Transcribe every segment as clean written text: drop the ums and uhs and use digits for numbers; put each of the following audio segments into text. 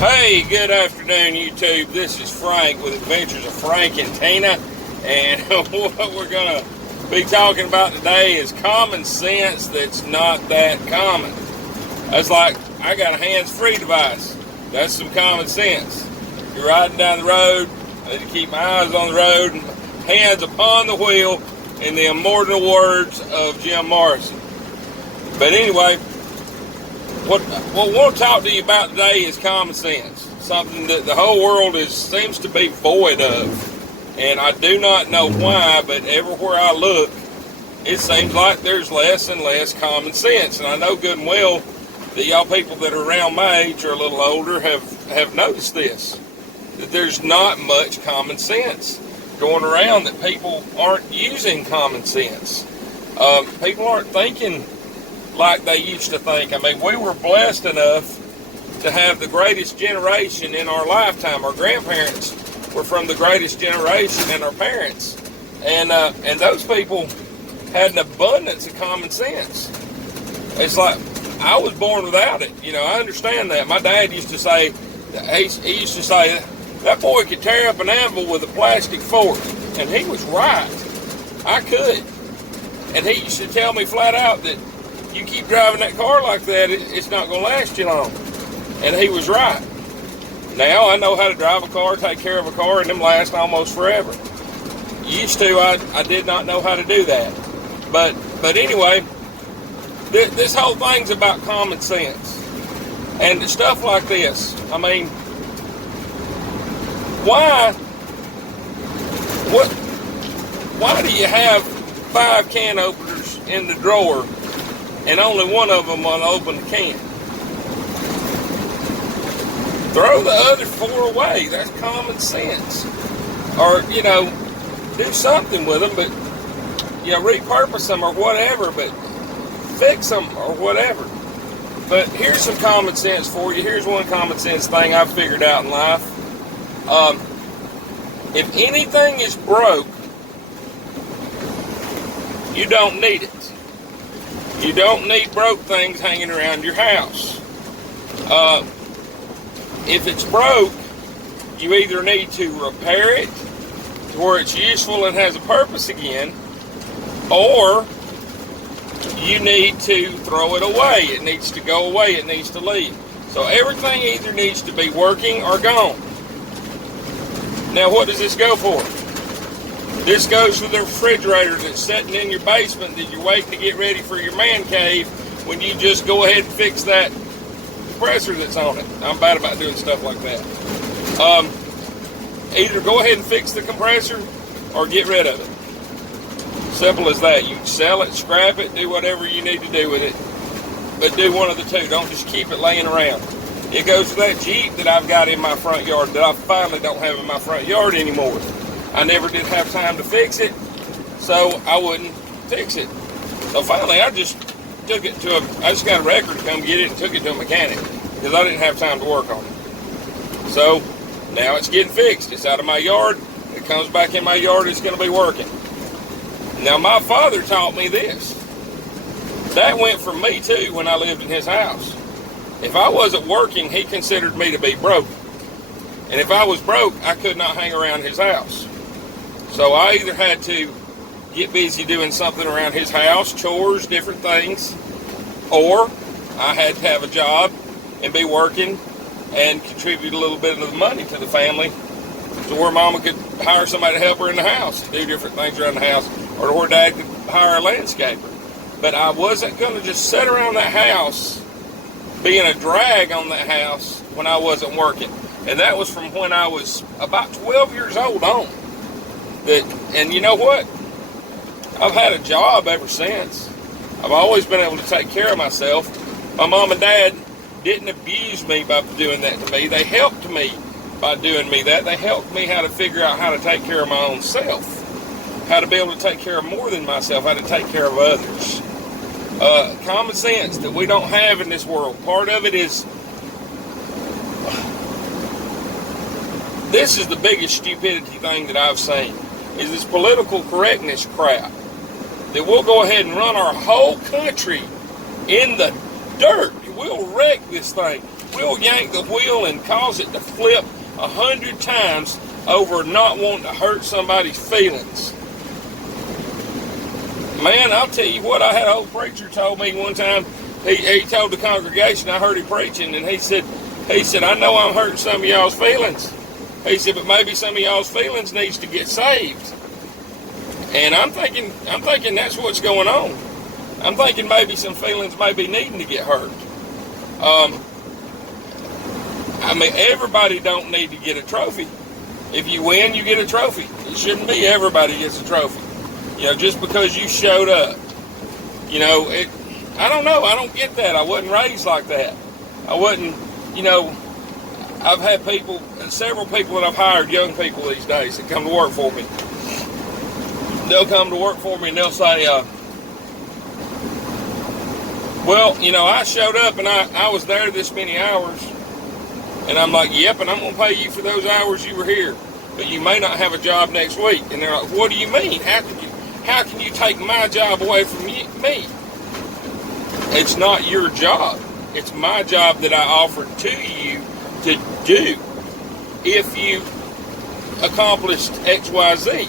Hey, good afternoon, YouTube. This is Frank with Adventures of Frank and Tina, and what we're going to be talking about today is common sense that's not that common. That's like, I got a hands-free device. That's some common sense. You're riding down the road, I need to keep my eyes on the road and hands upon the wheel, in the immortal words of Jim Morrison. But anyway, what we want to talk to you about today is common sense, something that the whole world seems to be void of, and I do not know why, but everywhere I look, it seems like there's less and less common sense. And I know good and well that y'all people that are around my age or a little older have noticed this, that there's not much common sense going around, that people aren't using common sense. People aren't thinking like they used to think. I mean, we were blessed enough to have the greatest generation in our lifetime. Our grandparents were from the greatest generation in our parents. And those people had an abundance of common sense. It's like, I was born without it. You know, I understand that. My dad used to say, he used to say, that boy could tear up an anvil with a plastic fork. And he was right. I could. And he used to tell me flat out that you keep driving that car like that, it's not going to last you long. And he was right. Now I know how to drive a car, take care of a car, and them last almost forever. Used to, I did not know how to do that. But anyway, this whole thing's about common sense. And stuff like this, I mean, why do you have 5 can openers in the drawer and only one of them will open the can? Throw the other 4 away. That's common sense. Or, you know, do something with them, but, you know, repurpose them or whatever, but fix them or whatever. But here's some common sense for you. Here's one common sense thing I've figured out in life. If anything is broke, you don't need it. You don't need broke things hanging around your house. If it's broke, you either need to repair it to where it's useful and has a purpose again, or you need to throw it away. It needs to go away. It needs to leave. So everything either needs to be working or gone. Now, what does this go for? This goes for the refrigerator that's sitting in your basement that you're waiting to get ready for your man cave when you just go ahead and fix that compressor that's on it. I'm bad about doing stuff like that. Either go ahead and fix the compressor or get rid of it. Simple as that. You can sell it, scrap it, do whatever you need to do with it, but do one of the two. Don't just keep it laying around. It goes to that Jeep that I've got in my front yard that I finally don't have in my front yard anymore. I never did have time to fix it, so I wouldn't fix it. So finally, I just took it to I just got a wrecker to come get it and took it to a mechanic because I didn't have time to work on it. So now it's getting fixed. It's out of my yard. It comes back in my yard. It's going to be working. Now, my father taught me this. That went for me, too, when I lived in his house. If I wasn't working, he considered me to be broke. And if I was broke, I could not hang around his house. So I either had to get busy doing something around his house, chores, different things, or I had to have a job and be working and contribute a little bit of the money to the family to where Mama could hire somebody to help her in the house, do different things around the house, or to where Dad could hire a landscaper. But I wasn't going to just sit around that house being a drag on that house when I wasn't working. And that was from when I was about 12 years old on. And you know what? I've had a job ever since. I've always been able to take care of myself. My mom and dad didn't abuse me by doing that to me. They helped me by doing me that. They helped me how to figure out how to take care of my own self, how to be able to take care of more than myself, how to take care of others. Common sense that we don't have in this world. Part of it is, this is the biggest stupidity thing that I've seen, is this political correctness crap. That we'll go ahead and run our whole country in the dirt. we'll wreck this thing. We'll yank the wheel and cause it to flip 100 times over not wanting to hurt somebody's feelings. Man, I'll tell you what, I had an old preacher told me one time. He told the congregation, I heard him preaching, and he said, I know I'm hurting some of y'all's feelings. He said, but maybe some of y'all's feelings needs to get saved. And I'm thinking that's what's going on. I'm thinking maybe some feelings may be needing to get hurt. I mean, everybody don't need to get a trophy. If you win, you get a trophy. It shouldn't be everybody gets a trophy. You know, just because you showed up. You know, I don't know. I don't get that. I wasn't raised like that. I wasn't, you know, I've had several people that I've hired, young people these days, that come to work for me. They'll come to work for me and they'll say, well, you know, I showed up and I was there this many hours. And I'm like, yep, and I'm going to pay you for those hours you were here. But you may not have a job next week. And they're like, what do you mean? How can you take my job away from me? It's not your job. It's my job that I offered to you to do if you accomplished X, Y, Z.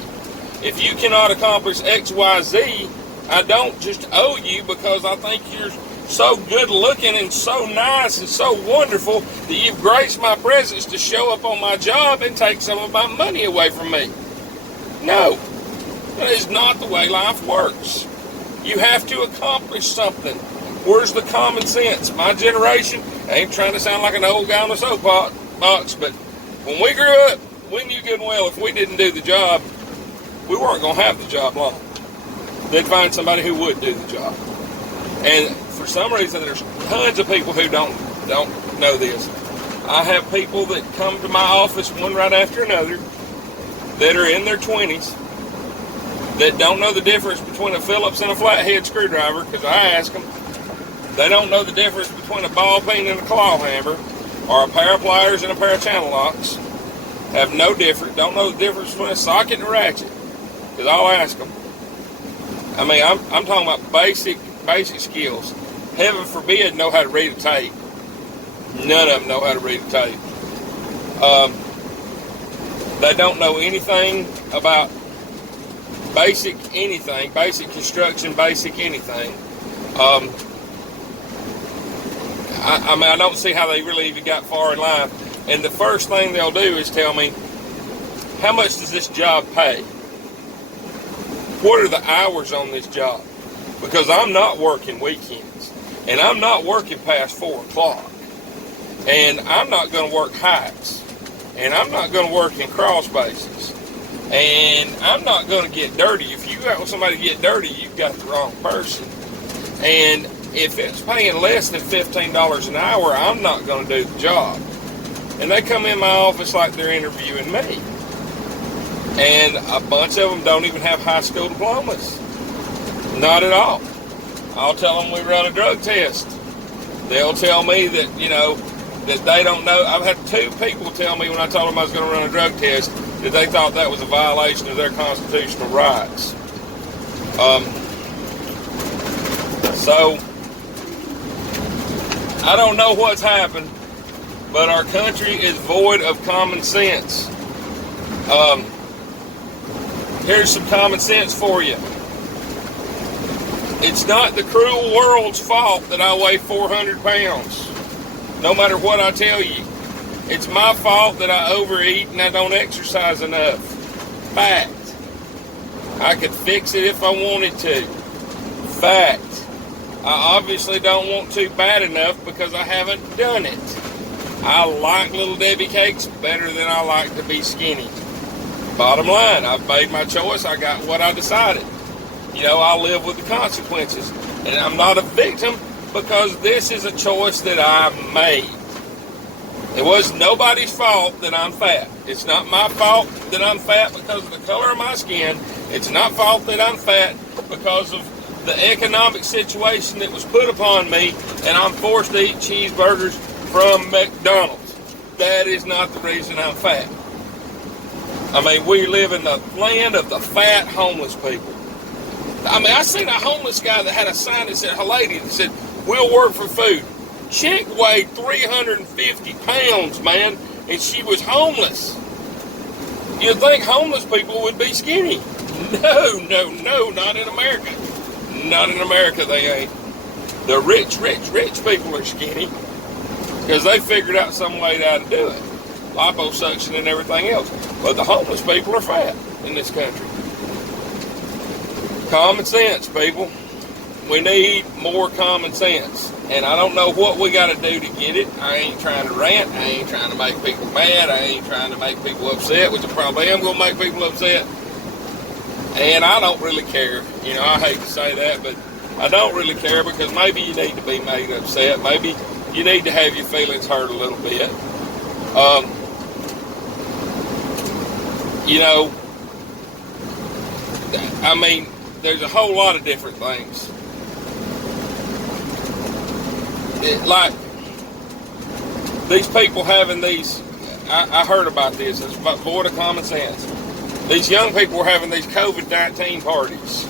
If you cannot accomplish X, Y, Z, I don't just owe you because I think you're so good looking and so nice and so wonderful that you've graced my presence to show up on my job and take some of my money away from me. No, that is not the way life works. You have to accomplish something. Where's the common sense? My generation, I ain't trying to sound like an old guy on the soapbox, but when we grew up, we knew good and well if we didn't do the job, we weren't going to have the job long. They'd find somebody who would do the job. And for some reason, there's tons of people who don't know this. I have people that come to my office one right after another that are in their 20s that don't know the difference between a Phillips and a flathead screwdriver because I ask them. They don't know the difference between a ball peen and a claw hammer or a pair of pliers and a pair of channel locks. Don't know the difference between a socket and a ratchet because I'll ask them. I mean, I'm talking about basic skills. Heaven forbid know how to read a tape. None of them know how to read a tape. They don't know anything about basic anything, basic construction, basic anything. I mean, I don't see how they really even got far in life. And the first thing they'll do is tell me, how much does this job pay? What are the hours on this job? Because I'm not working weekends. And I'm not working past 4 o'clock. And I'm not going to work heights. And I'm not going to work in crawl spaces. And I'm not going to get dirty. If you got somebody to get dirty, you've got the wrong person. And if it's paying less than $15 an hour, I'm not going to do the job. And they come in my office like they're interviewing me. And a bunch of them don't even have high school diplomas. Not at all. I'll tell them we run a drug test. They'll tell me that, you know, that they don't know. I've had 2 people tell me when I told them I was going to run a drug test that they thought that was a violation of their constitutional rights. So, I don't know what's happened, but our country is void of common sense. Here's some common sense for you. It's not the cruel world's fault that I weigh 400 pounds, no matter what I tell you. It's my fault that I overeat and I don't exercise enough. Fact. I could fix it if I wanted to. Fact. I obviously don't want to bad enough because I haven't done it. I like Little Debbie cakes better than I like to be skinny. Bottom line, I've made my choice. I got what I decided. You know, I'll live with the consequences. And I'm not a victim because this is a choice that I made. It was nobody's fault that I'm fat. It's not my fault that I'm fat because of the color of my skin. It's not fault that I'm fat because of the economic situation that was put upon me and I'm forced to eat cheeseburgers from McDonald's. That is not the reason I'm fat. I mean, we live in the land of the fat homeless people. I mean, I seen a homeless guy that had a sign that said, "Hey lady," that said, "We'll work for food. chick weighed 350 pounds, man, and she was homeless. You'd think homeless people would be skinny. No, not in America. Not in America, they ain't. The rich people are skinny because they figured out some way how to do it. Liposuction and everything else. But the homeless people are fat in this country. Common sense, people. We need more common sense. And I don't know what we got to do to get it. I ain't trying to rant. I ain't trying to make people mad. I ain't trying to make people upset, which I probably am going to make people upset. And I don't really care. You know, I hate to say that, but I don't really care because maybe you need to be made upset. Maybe you need to have your feelings hurt a little bit. You know, I mean, there's a whole lot of different things. Like these people having these, I heard about this. It's about void of common sense. These young people were having these COVID-19 parties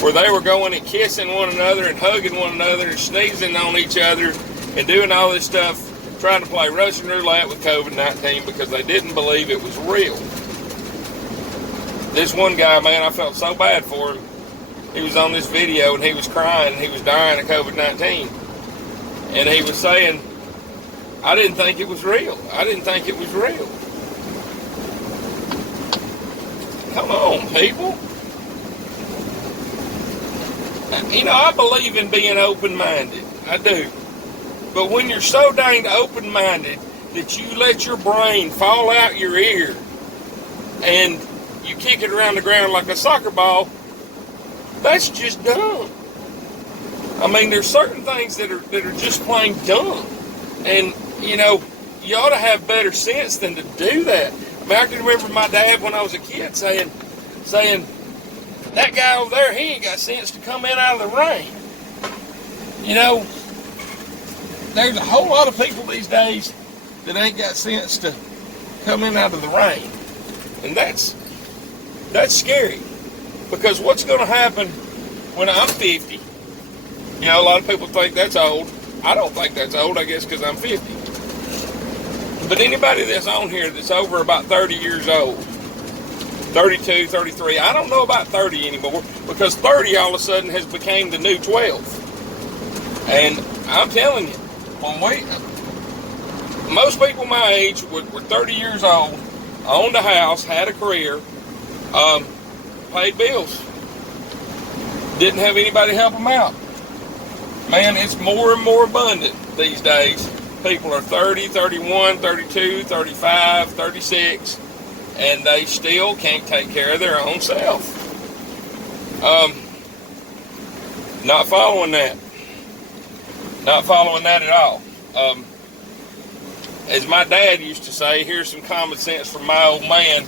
where they were going and kissing one another and hugging one another and sneezing on each other and doing all this stuff, trying to play Russian roulette with COVID-19 because they didn't believe it was real. This one guy, man, I felt so bad for him. He was on this video and he was crying and he was dying of COVID-19. And he was saying, I didn't think it was real. I didn't think it was real. Come on, people. You know, I believe in being open-minded. I do. But when you're so dang open-minded that you let your brain fall out your ear and you kick it around the ground like a soccer ball, that's just dumb. I mean, there's certain things that are just plain dumb. And, you know, you ought to have better sense than to do that. I mean, I can remember my dad when I was a kid saying, that guy over there, he ain't got sense to come in out of the rain. You know, there's a whole lot of people these days that ain't got sense to come in out of the rain. And that's scary. Because what's going to happen when I'm 50? You know, a lot of people think that's old. I don't think that's old, I guess, because I'm 50. But anybody that's on here that's over about 30 years old, 32, 33, I don't know about 30 anymore, because 30 all of a sudden has became the new 12. And I'm telling you, most people my age were 30 years old, owned a house, had a career, paid bills, didn't have anybody help them out. Man, it's more and more abundant these days. People are 30, 31, 32, 35, 36, and they still can't take care of their own self. Not following that. Not following that at all. As my dad used to say, here's some common sense from my old man.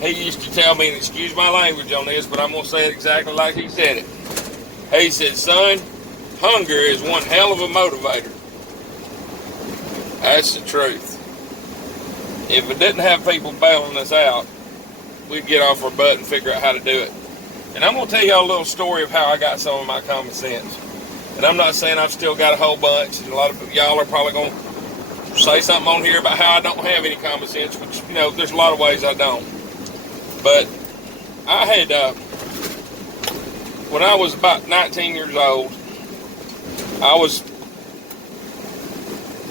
He used to tell me, and excuse my language on this, but I'm going to say it exactly like he said it. He said, son, hunger is one hell of a motivator. That's the truth. If it didn't have people bailing us out, we'd get off our butt and figure out how to do it. And I'm going to tell y'all a little story of how I got some of my common sense. And I'm not saying I've still got a whole bunch, and a lot of y'all are probably going to say something on here about how I don't have any common sense, which, you know, there's a lot of ways I don't. But I had, when I was about 19 years old,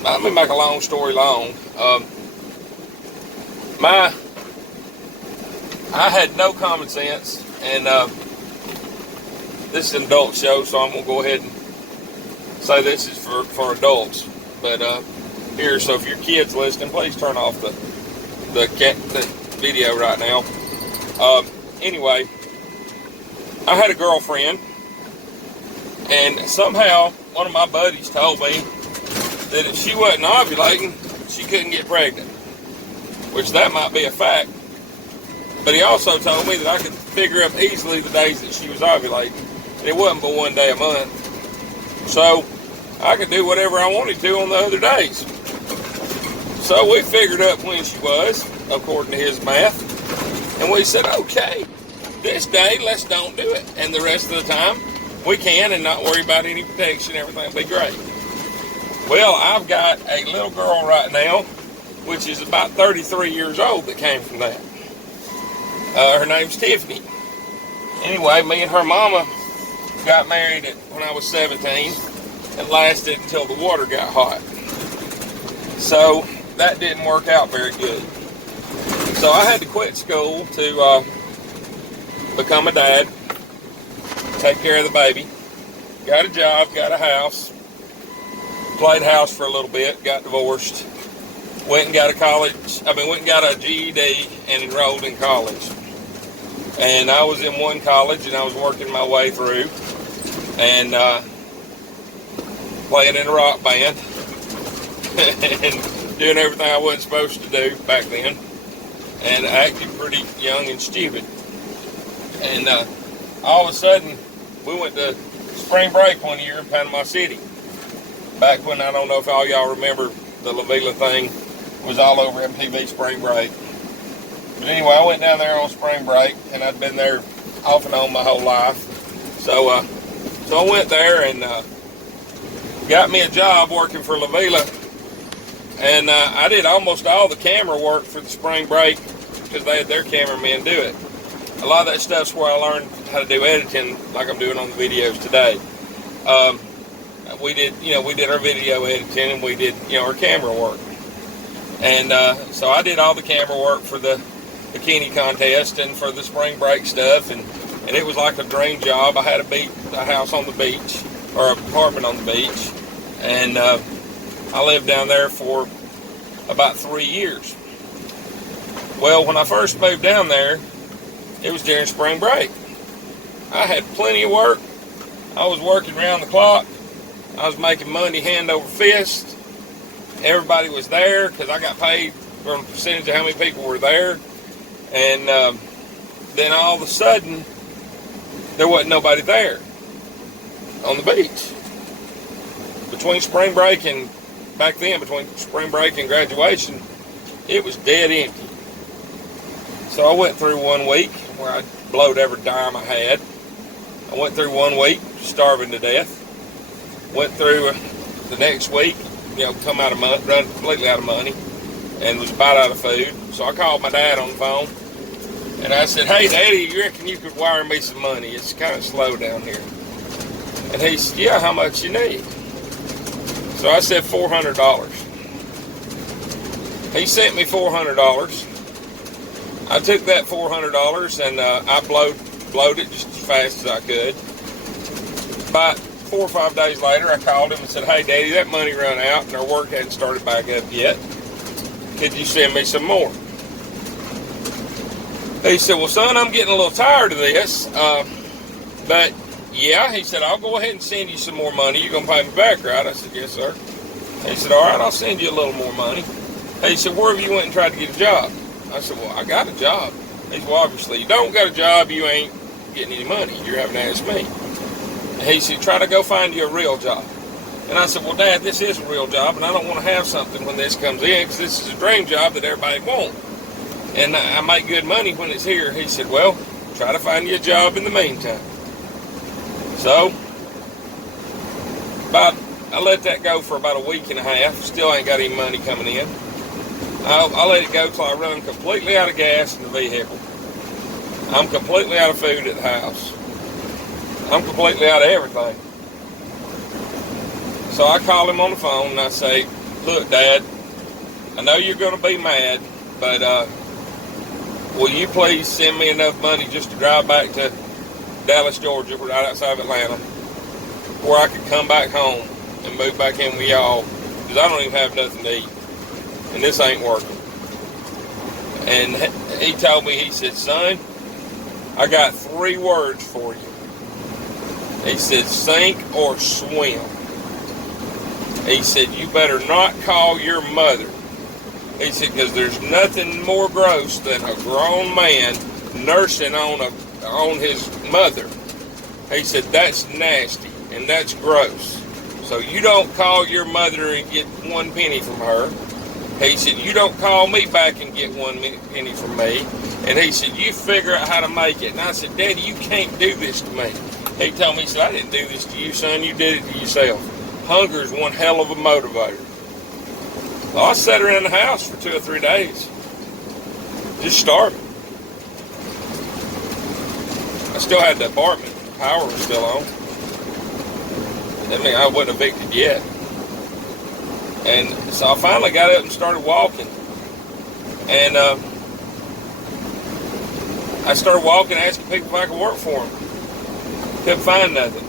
let me make a long story long. I had no common sense, and this is an adult show, so I'm going to go ahead and say this is for adults. But here, so if your kid's listening, please turn off the video right now. Anyway, I had a girlfriend, and somehow one of my buddies told me that if she wasn't ovulating, she couldn't get pregnant, which that might be a fact. But he also told me that I could figure up easily the days that she was ovulating, and it wasn't but one day a month. So I could do whatever I wanted to on the other days. So we figured up when she was, according to his math, and we said, okay, this day, let's don't do it. And the rest of the time, we can and not worry about any protection. Everything will be great. Well, I've got a little girl right now, which is about 33 years old, that came from that. Her name's Tiffany. Anyway, me and her mama got married when I was 17. It lasted until the water got hot. So that didn't work out very good. So I had to quit school to become a dad, take care of the baby. Got a job, got a house, played house for a little bit, got divorced, went and got a GED and enrolled in college. And I was in one college and I was working my way through and playing in a rock band and doing everything I wasn't supposed to do back then, and acting pretty young and stupid. And all of a sudden, we went to spring break one year in Panama City. Back when, I don't know if all y'all remember, the La Vila thing was all over MTV Spring Break. But anyway, I went down there on spring break, and I'd been there off and on my whole life. So I went there and got me a job working for La Vila. And I did almost all the camera work for the spring break because they had their cameramen do it. A lot of that stuff's where I learned how to do editing, like I'm doing on the videos today. We did our video editing, and we did, our camera work. And so I did all the camera work for the bikini contest and for the spring break stuff, and it was like a dream job. I had a house on the beach, or an apartment on the beach, and I lived down there for about 3 years. Well, when I first moved down there, it was during spring break. I had plenty of work. I was working around the clock. I was making money hand over fist. Everybody was there because I got paid from a percentage of how many people were there. And then all of a sudden, there wasn't nobody there on the beach. Between spring break and, back then, between spring break and graduation, it was dead empty. So I went through 1 week where I blowed every dime I had. I went through 1 week starving to death. Went through the next week, come out of money, run completely out of money, and was about out of food. So I called my dad on the phone, and I said, "Hey, Daddy, you reckon you could wire me some money? It's kind of slow down here." And he said, "Yeah, how much you need?" So I said $400. He sent me $400. I took that $400 and I blowed it just as fast as I could. About 4 or 5 days later, I called him and said, "Hey, Daddy, that money run out and our work hadn't started back up yet. Could you send me some more?" He said, "Well, son, I'm getting a little tired of this, but yeah," he said, "I'll go ahead and send you some more money. You're going to pay me back, right?" I said, "Yes, sir." He said, "All right, I'll send you a little more money." He said, "Where have you went and tried to get a job?" I said, "Well, I got a job." He said, "Well, obviously, you don't got a job, you ain't getting any money. You're having to ask me." He said, "Try to go find you a real job." And I said, "Well, Dad, this is a real job, and I don't want to have something when this comes in, because this is a dream job that everybody wants. And I make good money when it's here." He said, "Well, try to find you a job in the meantime." So, I let that go for about a week and a half. Still ain't got any money coming in. I let it go till I run completely out of gas in the vehicle. I'm completely out of food at the house. I'm completely out of everything. So I call him on the phone and I say, "Look, Dad, I know you're going to be mad, but will you please send me enough money just to drive back to Dallas, Georgia, right outside of Atlanta, where I could come back home and move back in with y'all, because I don't even have nothing to eat, and this ain't working." And he told me, he said, "Son, I got 3 words for you." He said, "Sink or swim." He said, "You better not call your mother." He said, "Because there's nothing more gross than a grown man nursing on his mother." He said, "That's nasty and that's gross. So you don't call your mother and get 1 penny from her." He said, "You don't call me back and get 1 penny from me." And he said, "You figure out how to make it." And I said, "Daddy, you can't do this to me." He told me, he said, "I didn't do this to you, son. You did it to yourself." hunger is one hell of a motivator. Well, I sat around the house for 2 or 3 days, just starving. I still had the apartment. Power was still on. I mean, I wasn't evicted yet. And so I finally got up and started walking. And I started walking, asking people if I could work for them. Couldn't find nothing.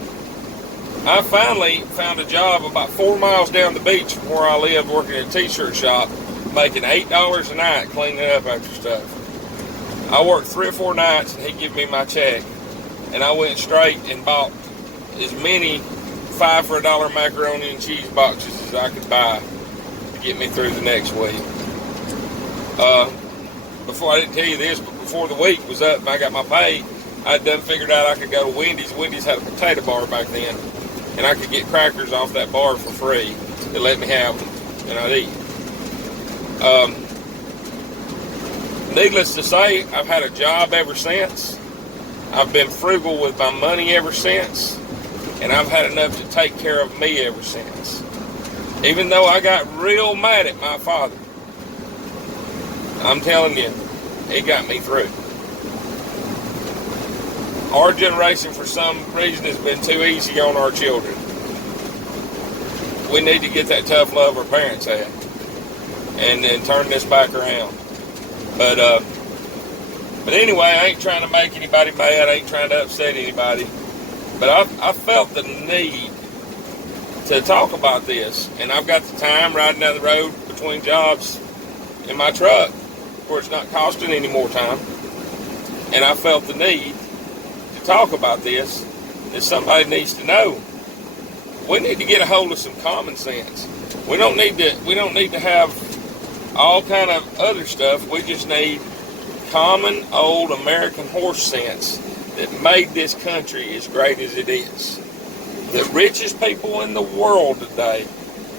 I finally found a job about 4 miles down the beach from where I live, working at a t-shirt shop, making $8 a night cleaning up after stuff. I worked 3 or 4 nights and he'd give me my check. And I went straight and bought as many 5 for $1 macaroni and cheese boxes as I could buy to get me through the next week. Before, I didn't tell you this, but before the week was up and I got my pay, I'd done figured out I could go to Wendy's. Wendy's had a potato bar back then, and I could get crackers off that bar for free. They let me have them, and I'd eat. Needless to say, I've had a job ever since. I've been frugal with my money ever since, and I've had enough to take care of me ever since. Even though I got real mad at my father, I'm telling you, he got me through. Our generation, for some reason, has been too easy on our children. We need to get that tough love our parents had, and then turn this back around. But anyway, I ain't trying to make anybody mad. I ain't trying to upset anybody. But I felt the need to talk about this. And I've got the time riding down the road between jobs in my truck, where it's not costing any more time. And I felt the need to talk about this, that somebody needs to know. We need to get a hold of some common sense. We don't need to have all kind of other stuff. We just need common old American horse sense that made this country as great as it is. The richest people in the world today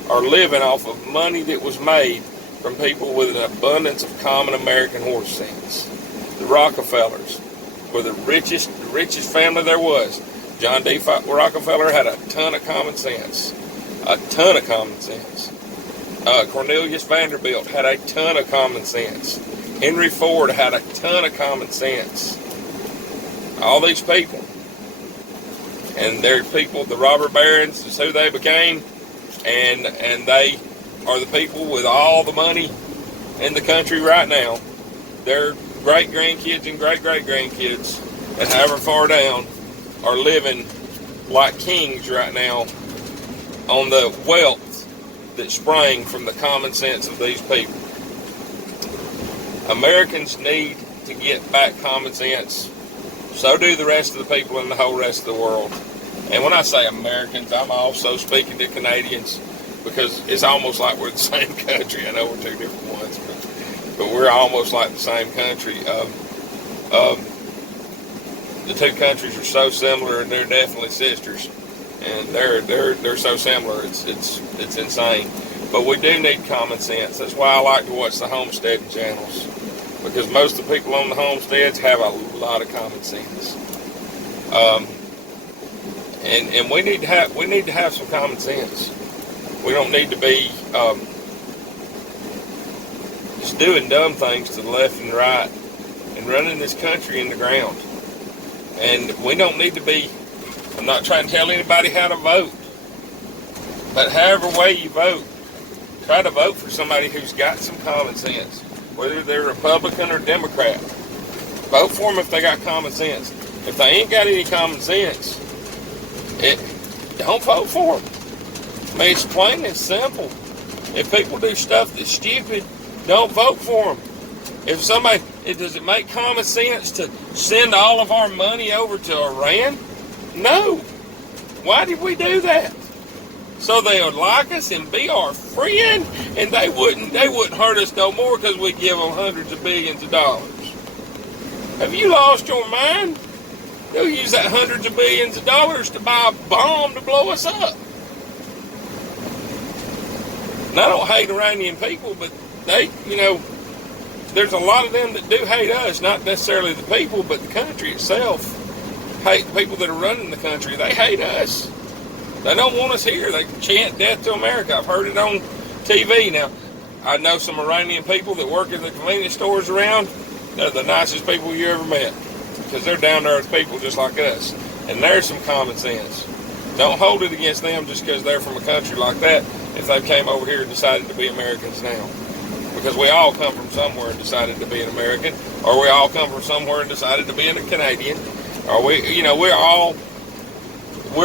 are living off of money that was made from people with an abundance of common American horse sense. The Rockefellers were the richest family there was. John D. Rockefeller had a ton of common sense. A ton of common sense. Cornelius Vanderbilt had a ton of common sense. Henry Ford had a ton of common sense. All these people. And they're people, the robber barons, is who they became. And they are the people with all the money in the country right now. Their great-grandkids and great-great-grandkids, and however far down, are living like kings right now on the wealth that sprang from the common sense of these people. Americans need to get back common sense. So do the rest of the people in the whole rest of the world. And when I say Americans, I'm also speaking to Canadians, because it's almost like we're the same country. I know we're two different ones, but we're almost like the same country. The two countries are so similar, and they're definitely sisters. And they're so similar, it's insane. But we do need common sense. That's why I like to watch the homesteading channels, because most of the people on the homesteads have a lot of common sense. And we need to have some common sense. We don't need to be just doing dumb things to the left and right and running this country in the ground. And we don't need to be, I'm not trying to tell anybody how to vote, but however way you vote, try to vote for somebody who's got some common sense, whether they're Republican or Democrat. Vote for them if they got common sense. If they ain't got any common sense, don't vote for them. I mean, it's plain and simple. If people do stuff that's stupid, don't vote for them. If somebody, does it make common sense to send all of our money over to Iran? No. Why did we do that? So they would like us and be our friend, and they wouldn't hurt us no more because we give them hundreds of billions of dollars. Have you lost your mind? They'll use that hundreds of billions of dollars to buy a bomb to blow us up. And I don't hate Iranian people, but they, there's a lot of them that do hate us, not necessarily the people, but the country itself. Hate the people that are running the country. They hate us. They don't want us here. They chant death to America. I've heard it on TV. Now, I know some Iranian people that work in the convenience stores around. They're the nicest people you ever met, because they're down-to-earth people just like us. And there's some common sense. Don't hold it against them just because they're from a country like that if they came over here and decided to be Americans now. Because we all come from somewhere and decided to be an American, or we all come from somewhere and decided to be a Canadian, or we're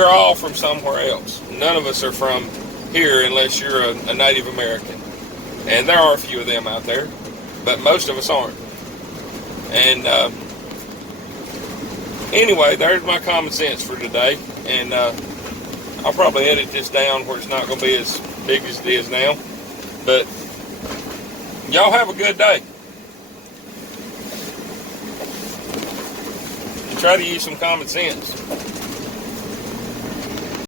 all from somewhere else. None of us are from here unless you're a Native American. And there are a few of them out there, but most of us aren't. And anyway, there's my common sense for today. And I'll probably edit this down where it's not going to be as big as it is now. But y'all have a good day. And try to use some common sense.